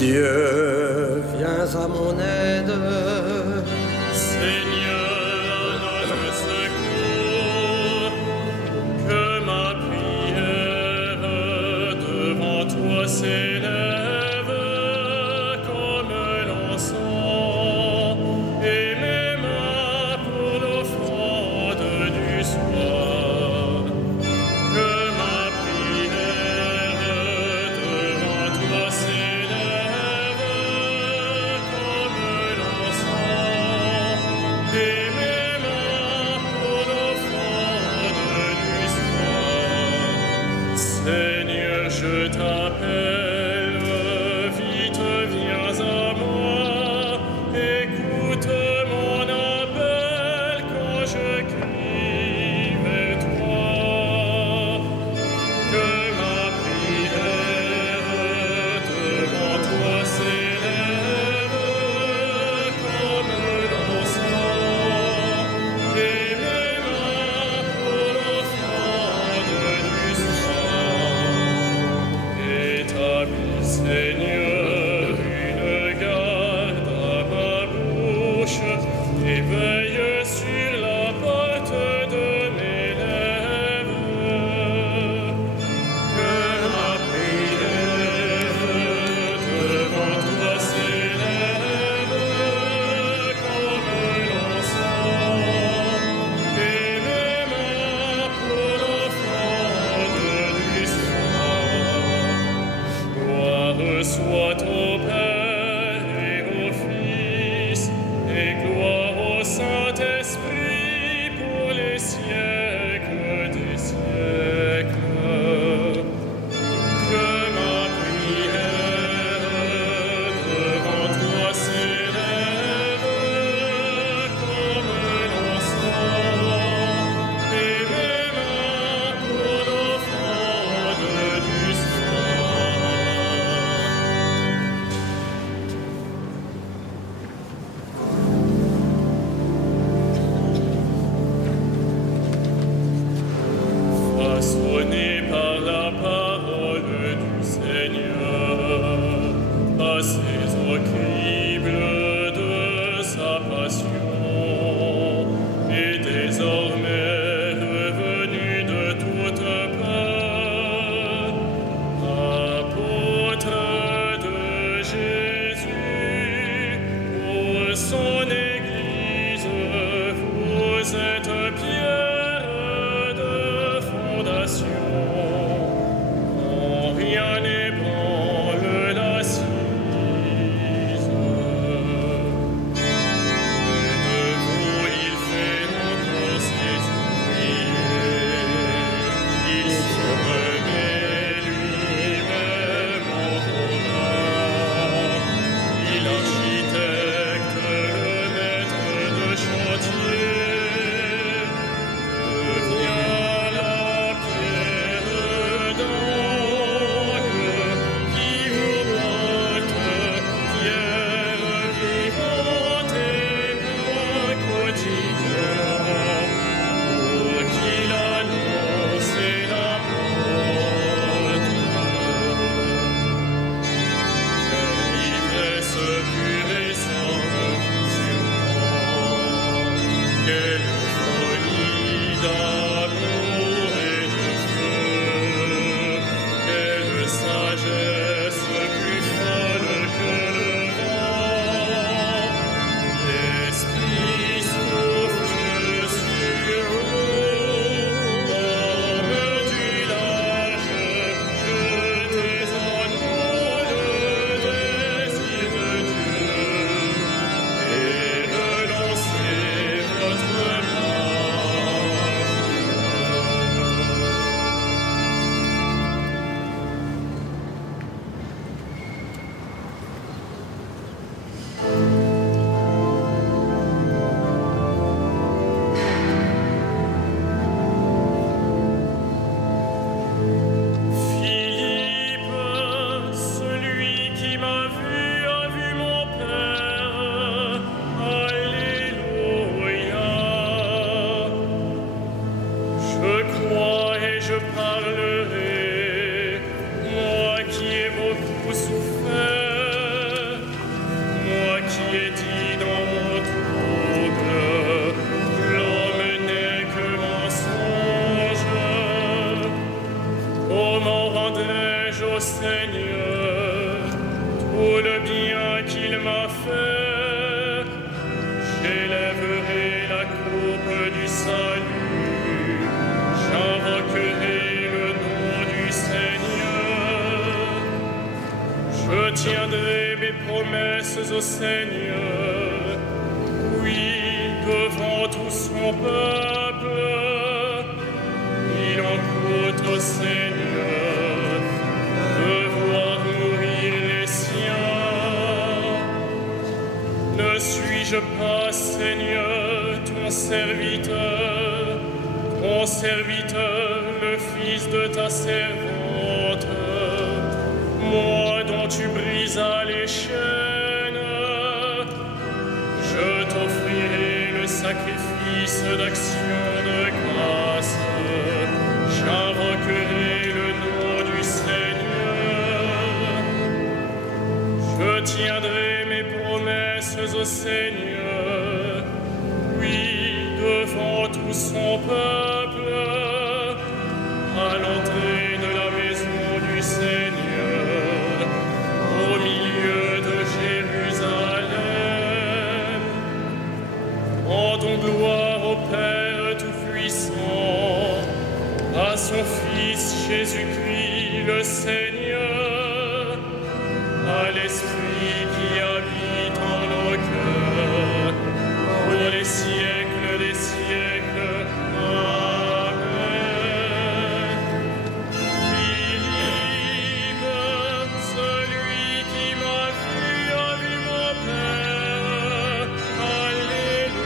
Dieu, viens à mon aide. Seigneur, à notre secours, que ma prière devant toi s'élève comme l'encens, et mes mains pour l'offrande du soir. Que ma prière devant toi s'élève comme l'encens, et mes mains pour l'offrande du soir. Seigneur, je t'appelle, vite viens à moi, écoute mon appel quand je crie vers toi. Que ma prière devant toi s'élève comme l'encens, et mes mains pour l'offrande du soir. Établis, Seigneur, une garde à ma bouche, et veille sur la porte de mes lèvres. Que ma prière devant toi s'élève comme l'encens, et mes mains pour l'offrande du soir. Gloire soit au Père et au Fils, et gloire au Saint-Esprit pour les siècles des siècles. Que ma prière devant toi s'élève comme l'encens, et mes mains pour l'offrande du soir. Façonné par la parole du Seigneur, passez au crible de sa passion, et désormais revenu de toute peur, apôtre de Jésus, pour son Église, vous êtes pierre de fondation. En rien n'ébranle l'assise. fait. J'élèverai la coupe du salut, j'invoquerai le nom du Seigneur. Je tiendrai mes promesses au Seigneur, oui, devant tout son peuple. Il en coûte au Seigneur de voir mourir les siens. Ne suis-je pas, Seigneur, ton serviteur, le fils de ta servante, moi dont tu brisas les chaînes? Je t'offrirai le sacrifice d'action de grâce. J'invoquerai le nom du Seigneur. Je tiendrai mes promesses au Seigneur, oui, devant tout son peuple, à l'entrée de la maison du Seigneur, au milieu de Jérusalem. Rendons gloire au Père Tout-Puissant, à son Fils Jésus-Christ le Seigneur, à l'Esprit qui habite en nos cœurs, pour les siècles des siècles. Amen. Philippe, celui qui m'a vu a vu mon Père. Alléluia.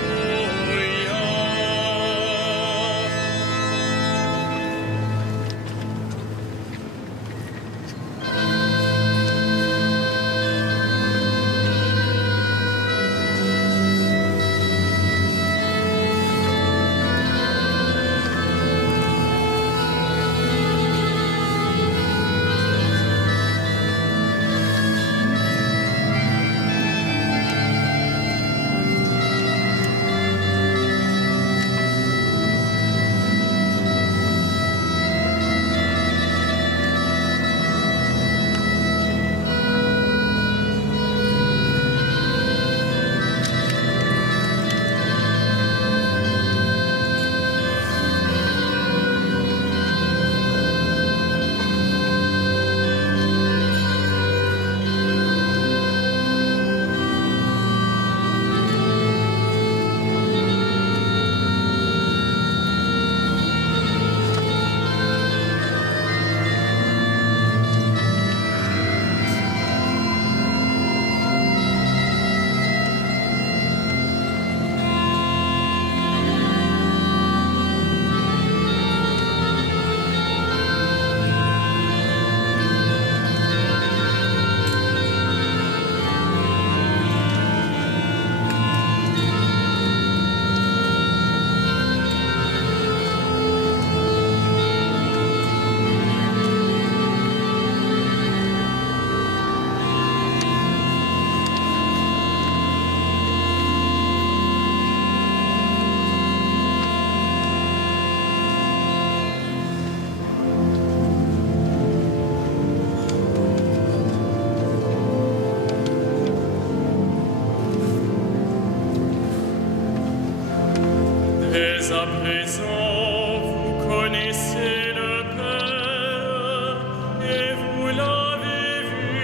Dès à présent, vous connaissez le Père et vous l'avez vu.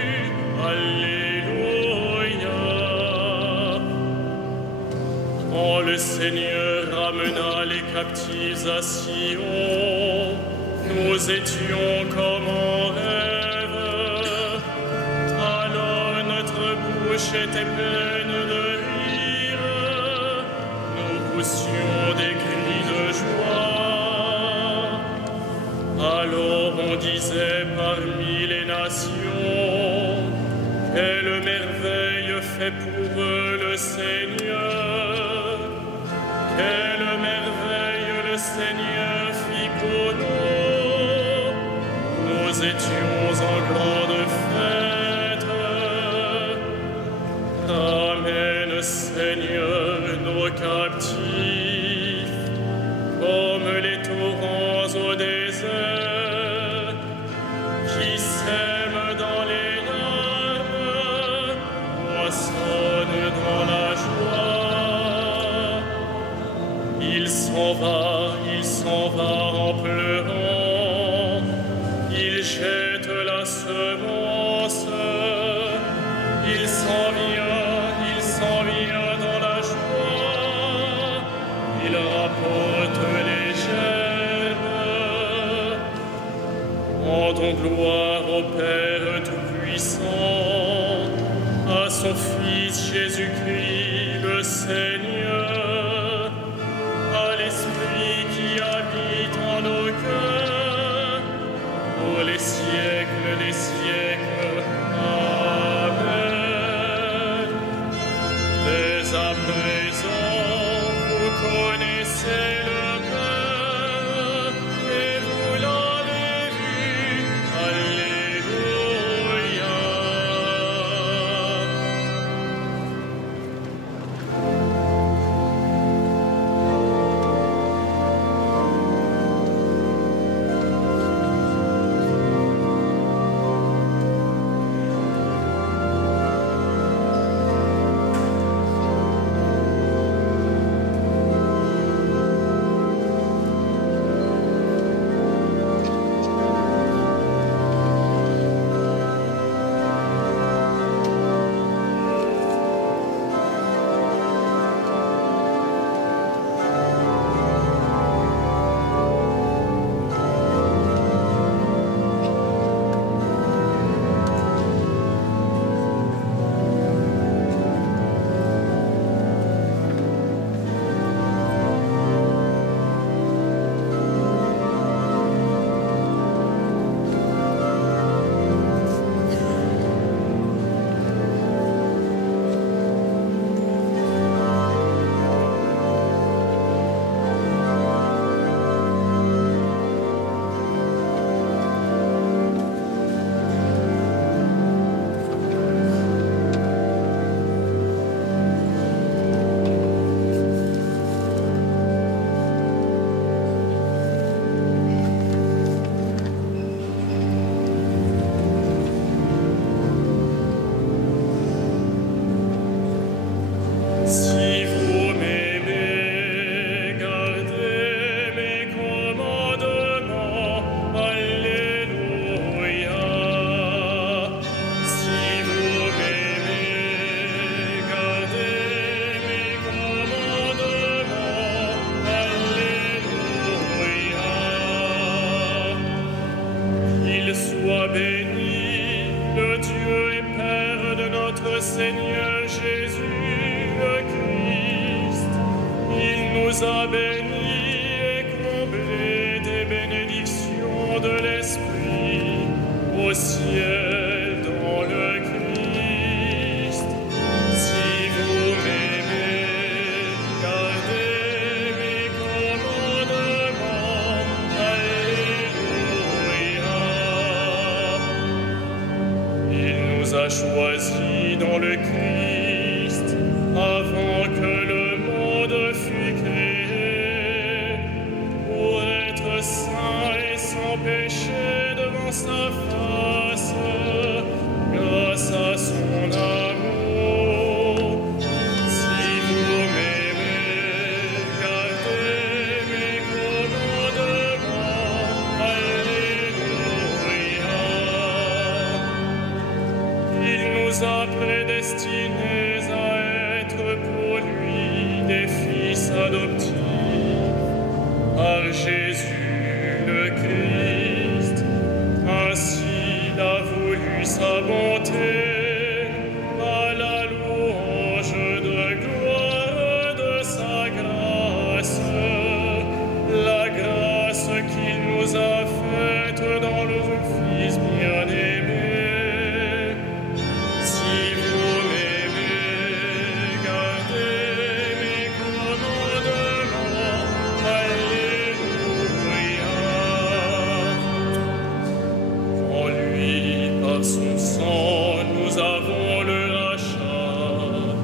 Alléluia. Quand le Seigneur ramena les captifs à Sion, nous étions comme en rêve. Alors notre bouche était pleine de rire. Nous poussions des cris de joie. Alors on disait parmi les nations, quelle merveille fait pour eux le Seigneur. Quelle merveille le Seigneur fit pour nous. Nous étions en grande fête. Ramène, Seigneur, nos captifs, comme les torrents au désert, qui sèment dans les larmes, moissons Il s'en vient dans la joie, il rapporte les gemmes. Rendons gloire au Père Tout-Puissant, à son Fils Jésus-Christ le Seigneur, à l'Esprit qui habite en nos cœurs, pour les siècles des siècles. Amen. Dès à présent, vous connaissez le Père, et vous l'avez vu. Alléluia. Si vous m'aimez, gardez mes commandements. Alléluia. Si vous m'aimez, gardez mes commandements. Alléluia. Il soit béni, le Dieu et Père de notre Seigneur Jésus. Il nous a bénis et comblés des bénédictions de l'Esprit au ciel dans le Christ. Si vous m'aimez, gardez mes commandements. Alléluia. Il nous a choisis dans le Christ avant que le monde fut créé, pour être saint et sans péché devant sa face, grâce à son amour. Si vous m'aimez, gardez mes commandements. Alléluia. Il nous a prédestinés à être pour lui des fils adoptifs par Jésus le Christ. Ainsi il a voulu sa bonté, à la louange de gloire de sa grâce, la grâce qu'il nous a faite dans le Fils bien-aimé. Si vous m'aimez, gardez mes commandements. Alléluia. En lui, par son sang, nous avons le rachat,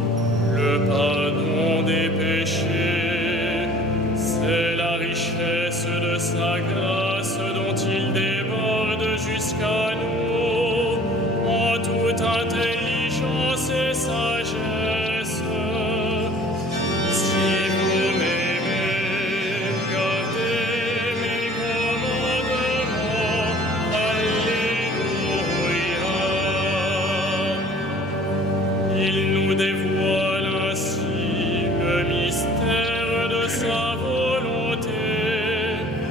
le pardon des péchés. C'est la richesse de sa grâce dont il déborde jusqu'à nous, en toute intelligence et sagesse. Si vous m'aimez, gardez mes commandements. Alléluia. nous dévoile ainsi le mystère de sa volonté,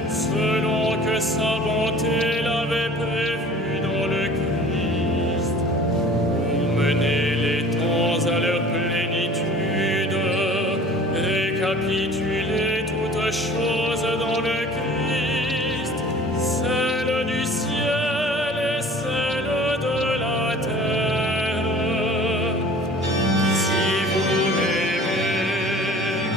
selon que sa bonté l'avait prévu dans le Christ, pour mener les temps à leur plénitude, récapituler toutes choses dans le Christ, celle du ciel et celle de la terre. Si vous m'aimez,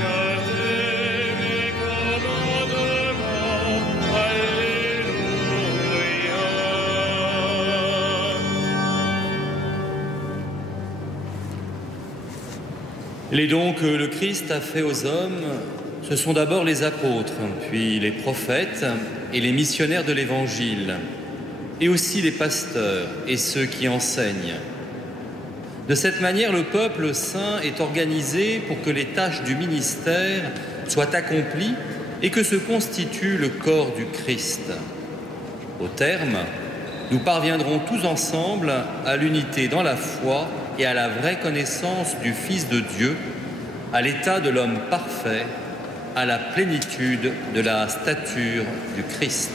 gardez mes commandements. Alléluia. Les dons que le Christ a faits aux hommes, ce sont d'abord les apôtres, puis les prophètes et les missionnaires de l'Évangile, et aussi les pasteurs et ceux qui enseignent. De cette manière, le peuple saint est organisé pour que les tâches du ministère soient accomplies et que se constitue le corps du Christ. Au terme, nous parviendrons tous ensemble à l'unité dans la foi et à la vraie connaissance du Fils de Dieu, à l'état de l'homme parfait, à la plénitude de la stature du Christ.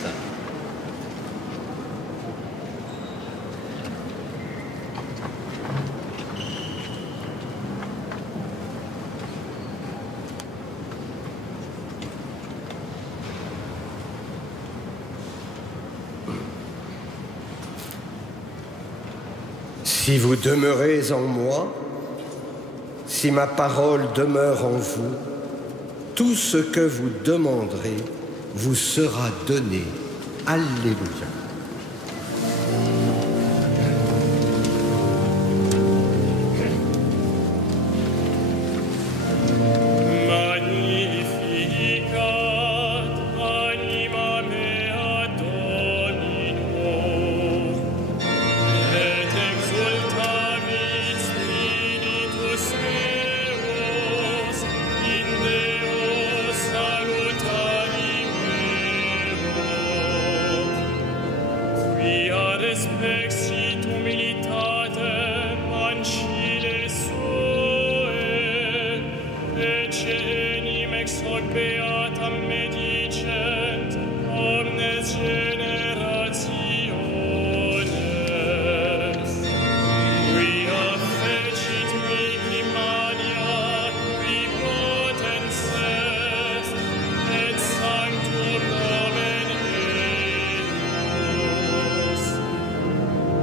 Si vous demeurez en moi, si ma parole demeure en vous, tout ce que vous demanderez vous sera donné. Alléluia. Respexit humilitatem ancile suae, ecce enim ex hoc beatam medicent omnes generationes. Quia fecit mihi mania, qui potens est, et sanctum nomen eius.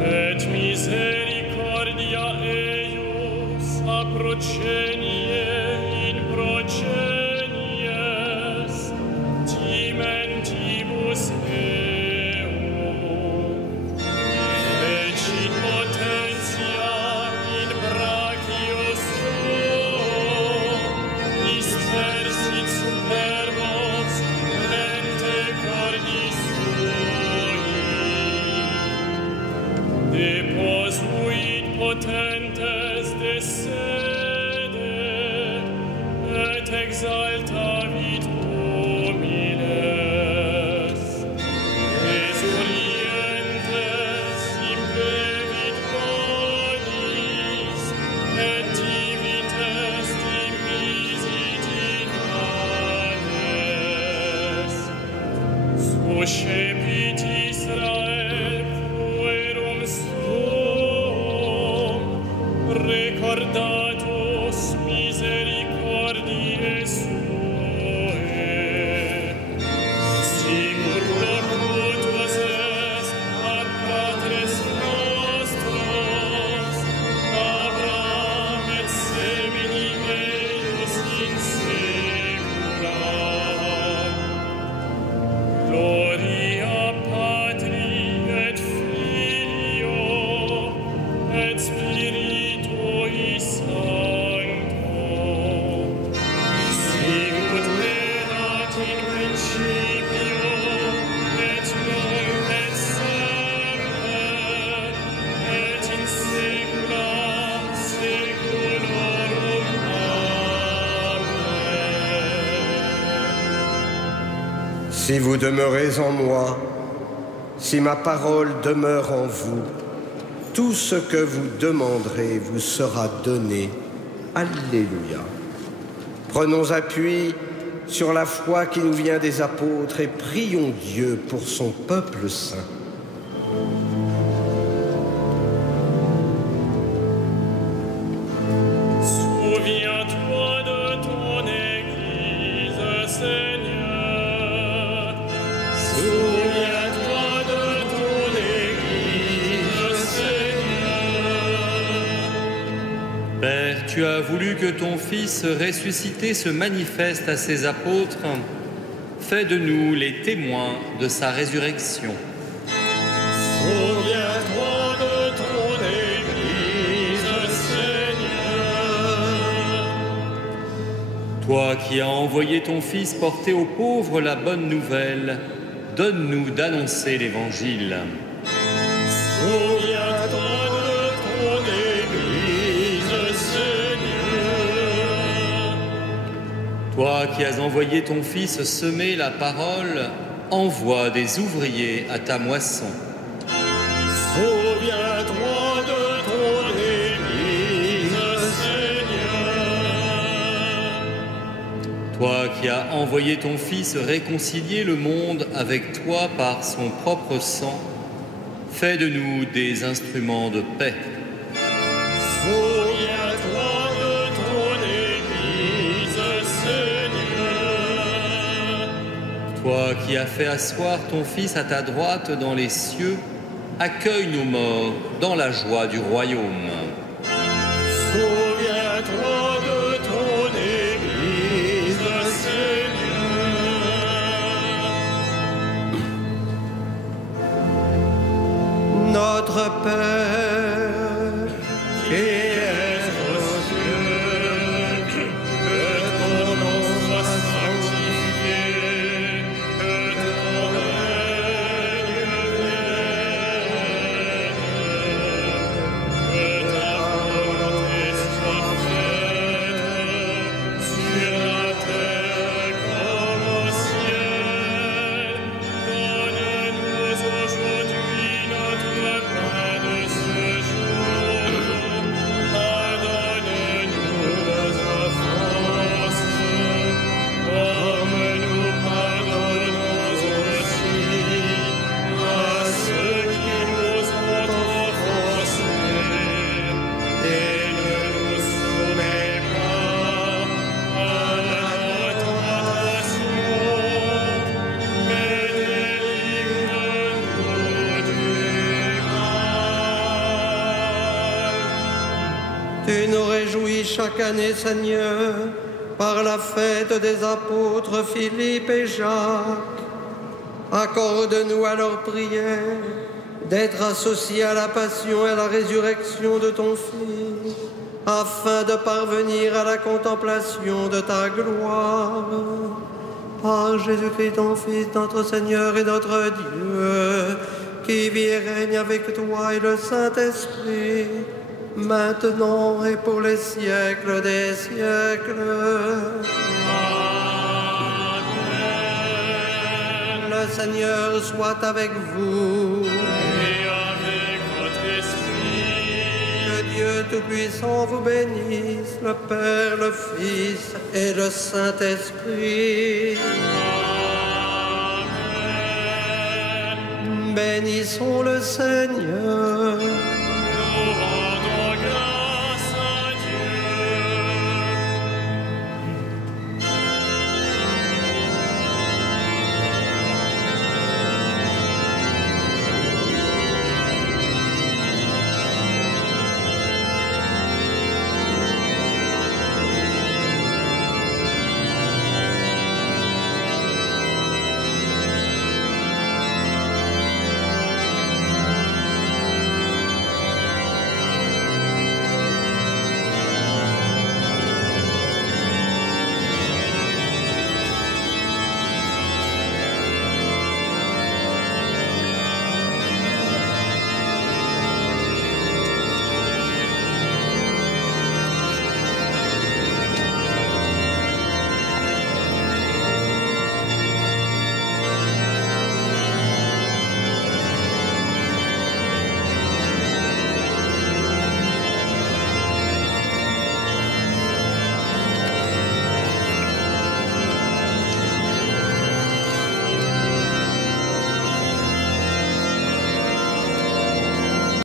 Et misericordia eius a procenie in procenies timentibus eum. Fecit potentia in brachio suo, dispersit superbos lente cordis sui. Deposuit potentes de sede, et exaltavit humiles. Exurientes implevit bonis, et divites dimisit in manes. Suscepit Israel puerum suum, recordatus misericordiae suae. Sicut locutus est ad patres nostros, Abraham et semini eius in saecula. Gloria Patri et Filio et Spiritui Sancto, sicut erat in principio et nunc et semper et in saecula saeculorum. Amen. Si vous demeurez en moi, si ma parole demeure en vous, tout ce que vous demanderez vous sera donné. Alléluia. Prenons appui sur la foi qui nous vient des apôtres et prions Dieu pour son peuple saint. Souviens-toi de ton Église, Seigneur. Souviens-toi de ton Église, Seigneur. Père, tu as voulu que ton Fils ressuscité se manifeste à ses apôtres. Fais de nous les témoins de sa résurrection. Souviens-toi de ton Église, Seigneur. Toi qui as envoyé ton Fils porter aux pauvres la bonne nouvelle, donne-nous d'annoncer l'Évangile. Souviens-toi de ton Église, Seigneur. Toi qui as envoyé ton Fils semer la parole, envoie des ouvriers à ta moisson. Souviens-toi de ton Église, Seigneur. Toi qui as envoyé ton Fils réconcilier le monde avec toi par son propre sang, fais de nous des instruments de paix. Souviens-toi de ton Église, Seigneur. Toi qui as fait asseoir ton Fils à ta droite dans les cieux, accueille nos morts dans la joie du royaume. Souviens-toi de ton Église, Seigneur. Notre Père, qui es aux cieux, Que ton nom soit sanctifié, que ton règne vienne, que ta volonté soit faite sur la terre comme au ciel. Donne-nous aujourd'hui notre pain de ce jour. Pardonne-nous nos offenses, comme nous pardonnons aussi à ceux qui nous ont offensés. Et ne nous soumets pas à la tentation, mais délivre-nous du mal. tu nous réjouis chaque année, Seigneur, par la fête des apôtres Philippe et Jacques. Accorde-nous à leur prière d'être associés à la passion et à la résurrection de ton Fils, afin de parvenir à la contemplation de ta gloire. Par Jésus-Christ, ton Fils, notre Seigneur et notre Dieu, qui vit et règne avec toi et le Saint-Esprit, maintenant et pour les siècles des siècles. Le Seigneur soit avec vous. Et avec votre esprit, Que Dieu Tout-Puissant vous bénisse, le Père, le Fils et le Saint-Esprit. Amen. Bénissons le Seigneur.